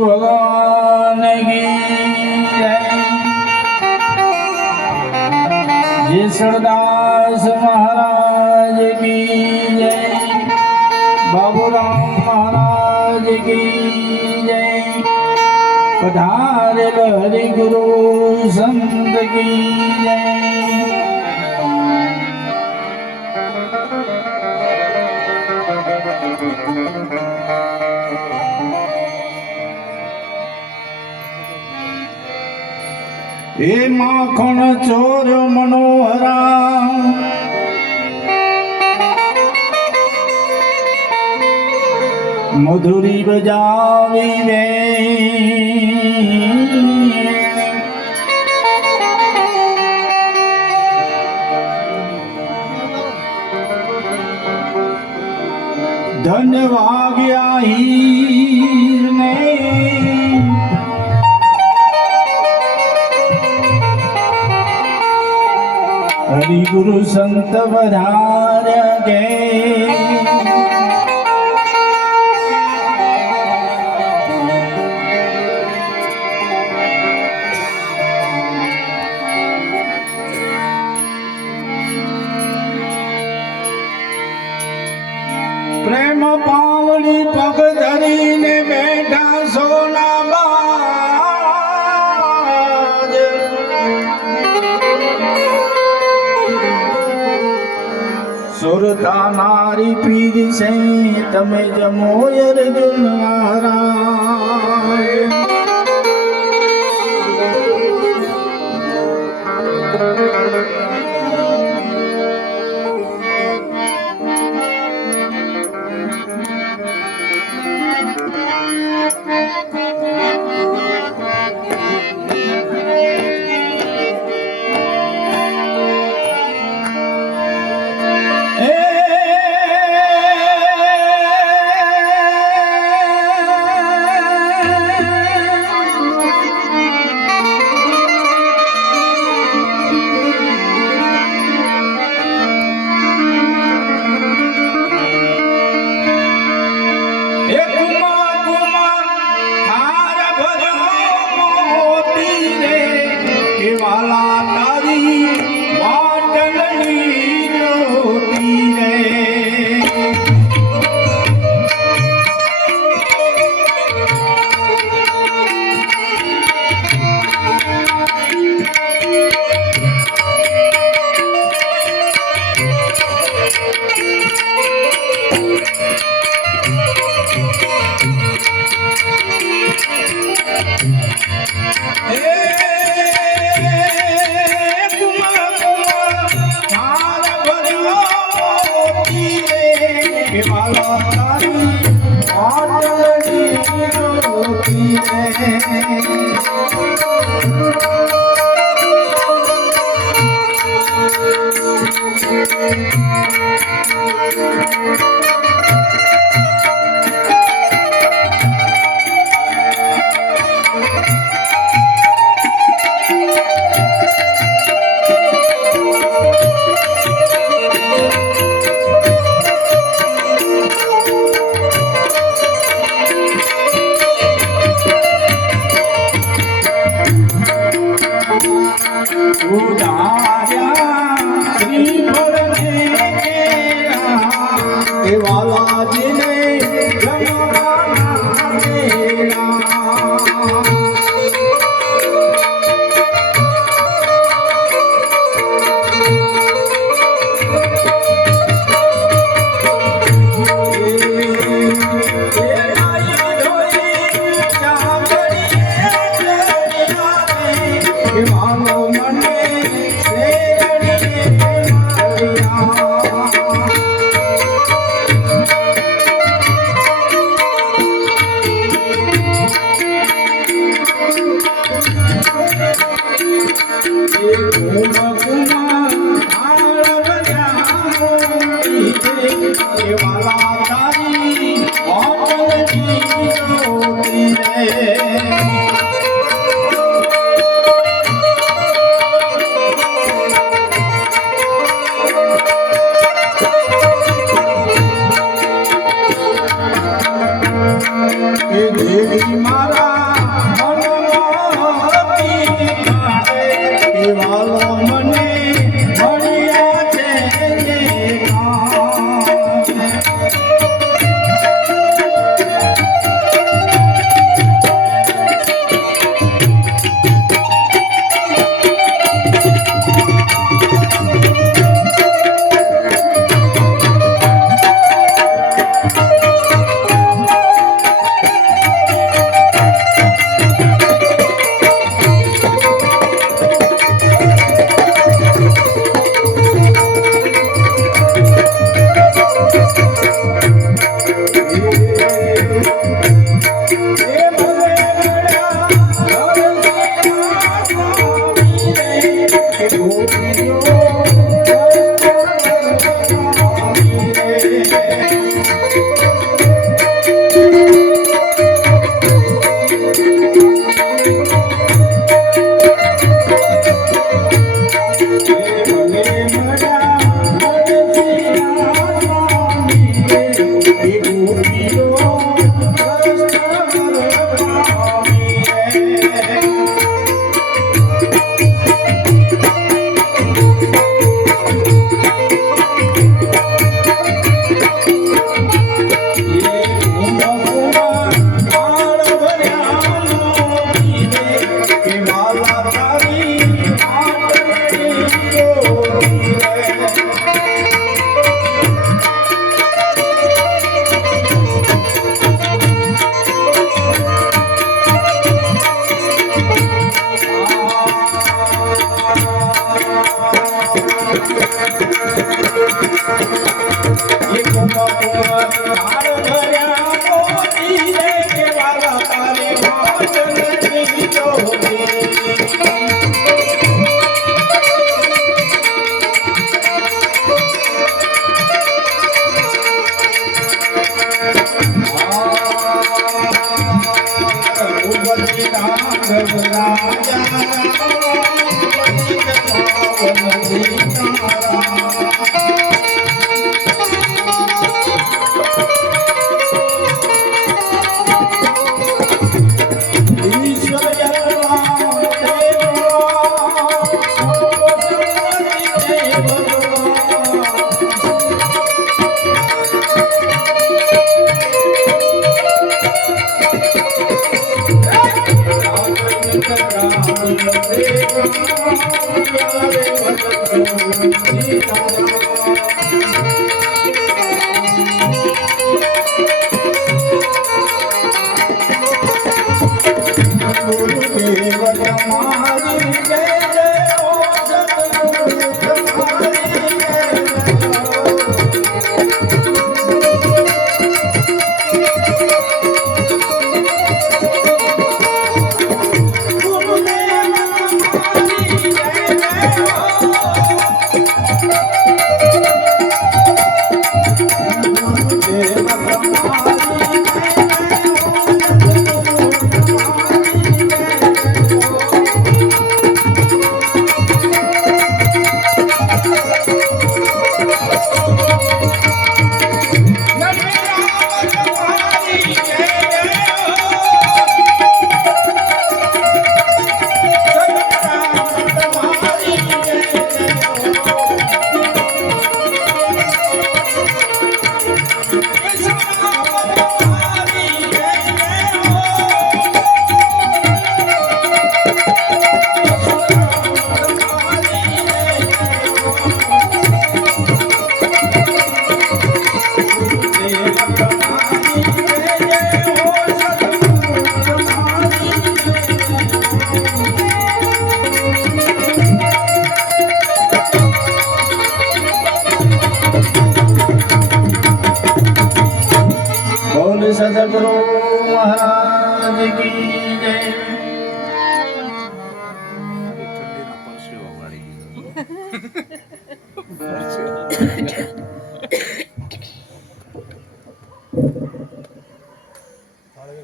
ભગવાન જેસરદાસ મહારાજ કી જય। બાબુરામ મહારાજ કી જય। પધારેલ હરિ ગુરુ સંત કી જય। હે માખણ ચોર મનોહરા? મધુરી બજાવી રે ધન વાગ્યા હીર ને હરિ સંત વધાર ગે मारी पीर समे जमो Música Oh, my God. सदगुरु महाराज की जय।